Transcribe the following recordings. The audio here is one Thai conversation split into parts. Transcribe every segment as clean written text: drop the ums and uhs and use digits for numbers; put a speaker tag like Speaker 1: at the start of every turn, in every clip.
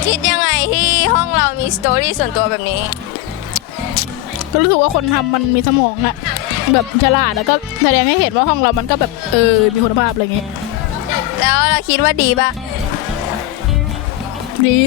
Speaker 1: คิดยังไงที่ห้องเรามีสตอรี่ส่วนตัวแบบนี้
Speaker 2: ก็รู้สึกว่าคนทำมันมีสมองอะแบบฉลาดแล้วก็แสดงให้เห็นว่าห้องเรามันก็แบบมีคุณภาพอะไรอย่างเงี้ย
Speaker 1: แล้วเราคิดว่าดีปะ
Speaker 2: ดี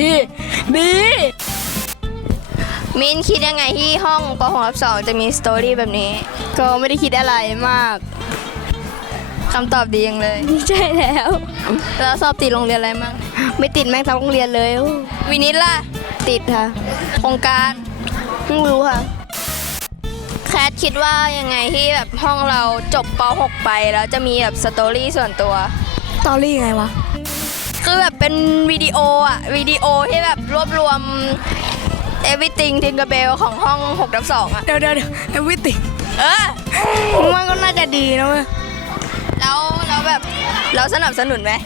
Speaker 1: มิ้นคิดยังไงที่ห้องป .6/2 จะมีสตอรี่แบบนี้
Speaker 3: ก็ไม่ได้คิดอะไรมาก
Speaker 1: คำตอบดียังเลย
Speaker 3: ใช่แล้ว
Speaker 1: แล้วสอบติดโรงเรียนอะไรมั่ง
Speaker 3: ไม่ติดแม่งทั้งโรงเรียนเลย
Speaker 1: วินิตล่ะ
Speaker 3: ติดค่ะ
Speaker 1: โครงการ
Speaker 3: ไม่รู้ค่ะ
Speaker 1: แคทคิดว่ายังไงที่แบบห้องเราจบป .6 ไปแล้วจะมีแบบสตอรี่ส่วนตัว
Speaker 3: สตอรี่ไงวะ
Speaker 1: คือแบบเป็นวิดีโอที่แบบรวบรวม everything Tinkerbell ของห้อง 6/2 อ่ะ
Speaker 3: เดี๋ยวeverything มันก็น่าจะดีนะเว้ย
Speaker 1: แล้วแบบเราสนับสนุนไหม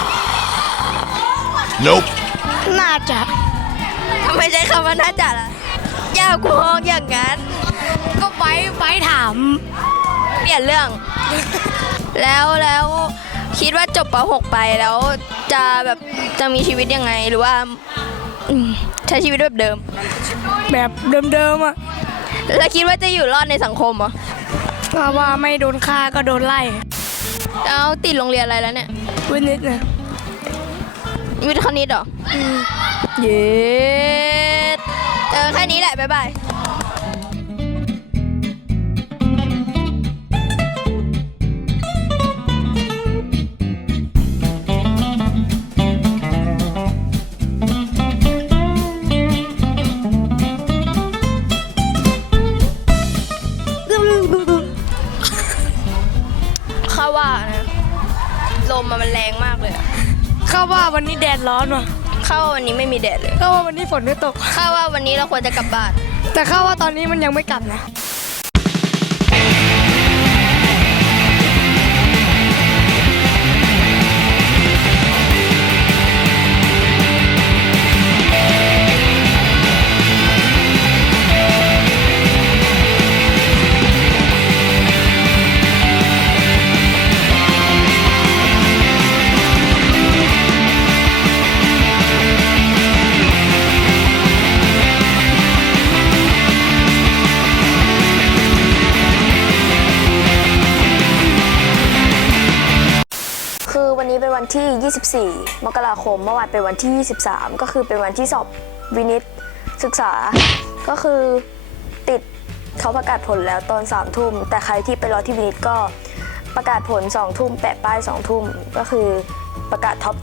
Speaker 4: Nope
Speaker 3: น่าจะ
Speaker 1: ทำไมใช้คำว่าน่าจะล่ะยากกว่าห้องอย่างนั้น
Speaker 3: ก็ไปถาม
Speaker 1: เปลี่ยนเรื่อง แล้วคิดว่าจบป .6 ไปแล้วจะมีชีวิตยังไงหรือว่าใช้ชีวิตแบบเดิม
Speaker 3: อ่ะ
Speaker 1: แล้วคิดว่าจะอยู่รอดในสังคมเหรอ
Speaker 3: ก็ว่าไม่โดนฆ่าก็โดนไล่
Speaker 1: แล้วติดโรงเรียนอะไรแล้วเนี่ย
Speaker 3: วินิตนะ
Speaker 1: วิทย์คณิตเหรอเย้แค่นี้แหละบ๊ายบายข้าว่านะลมมันแรงมากเลย
Speaker 3: ข้าว่าวันนี้แดดร้อนว่ะ
Speaker 1: ข้าว่าวันนี้ไม่มีแดดเลย
Speaker 3: ข้าว่าวันนี้ฝนไม่ตก
Speaker 1: ข้าว่าวันนี้เราควรจะกลับบ้าน
Speaker 3: แต่ข้าว่าตอนนี้มันยังไม่กลับนะ
Speaker 1: วันนี้เป็นวันที่ 24 มกราคม เมื่อวานเป็นวันที่ 23 ก็คือเป็นวันที่สอบวินิตศึกษา ก็คือติดเขาประกาศผลแล้วตอน 3 ทุ่ม แต่ใครที่ไปรอที่วินิตก็ประกาศผล 2 ทุ่มแปะป้าย 2 ทุ่ม ก็คือประกาศท็อป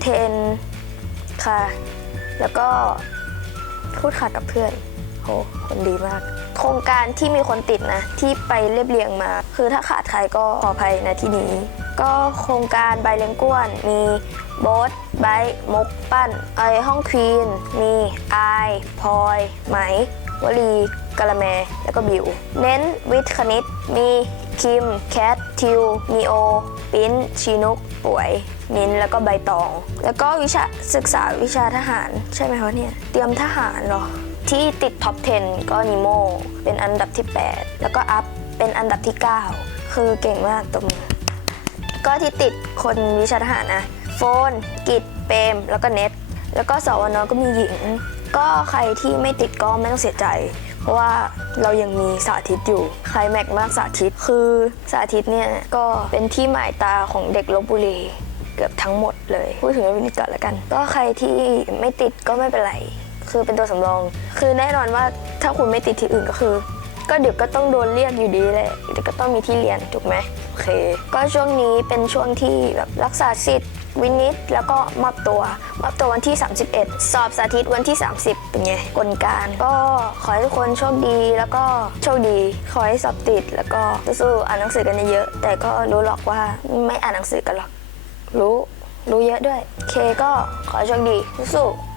Speaker 1: 10 ค่ะ แล้วก็พูดขาดกับเพื่อนโหคนดีมาก โครงการที่มีคนติดนะที่ไปเรียบเรียงมาคือถ้าขาดใครก็ขออภัยในที่นี้ก็โครงการใบเลี้ยงก้วนมีโบ๊ทไบมุกปั้นห้องควีนมีอายพลอยไหมวลีกะละแมแล้วก็บิวเน้นวิทย์คณิตมีคิมแคททิวมีโอปิ้นชีนุกป่วยมิ้นแล้วก็ใบตองแล้วก็วิชาศึกษาวิชาทหารใช่ไหมคะเนี่ยเตรียมทหารเหรอที่ติดท็อป 10 ก็นิโมเป็นอันดับที่ 8 แล้วก็อัพเป็นอันดับที่ 9 คือเก่งมากตบมือก็ที่ติดคนวิชาทหารนะโฟนกิจเปรมแล้วก็เน็ตแล้วก็สวนก็มีหญิงก็ใครที่ไม่ติดก็ไม่ต้องเสียใจเพราะว่าเรายังมีสาธิตอยู่ใครแม็กมากสาธิตคือสาธิตเนี่ยก็เป็นที่หมายตาของเด็กลพบุรีเกือบทั้งหมดเลยพูดถึงวินิจก่อนแล้วกันก็ใครที่ไม่ติดก็ไม่เป็นไรคือเป็นตัวสำรองคือแน่นอนว่าถ้าคุณไม่ติดที่อื่นก็คือก็เดี๋ยวก็ต้องโดนเรียกอยู่ดีแหละเดี๋ยวก็ต้องมีที่เรียนถูกไหมโอเคก็ช่วงนี้เป็นช่วงที่แบบรักษาสิทธิ์วินิตแล้วก็มอบตัววันที่31สอบสาธิตวันที่30เป็นไงกลการก็ขอให้ทุกคนโชคดีแล้วก็โชคดีขอให้สอบติดแล้วก็สู้ๆอ่านหนังสือกันเยอะแต่ก็รู้หรอกว่าไม่อ่านหนังสือกันหรอกรู้เยอะด้วยโอเคก็ขอให้โชคดีสู้ๆ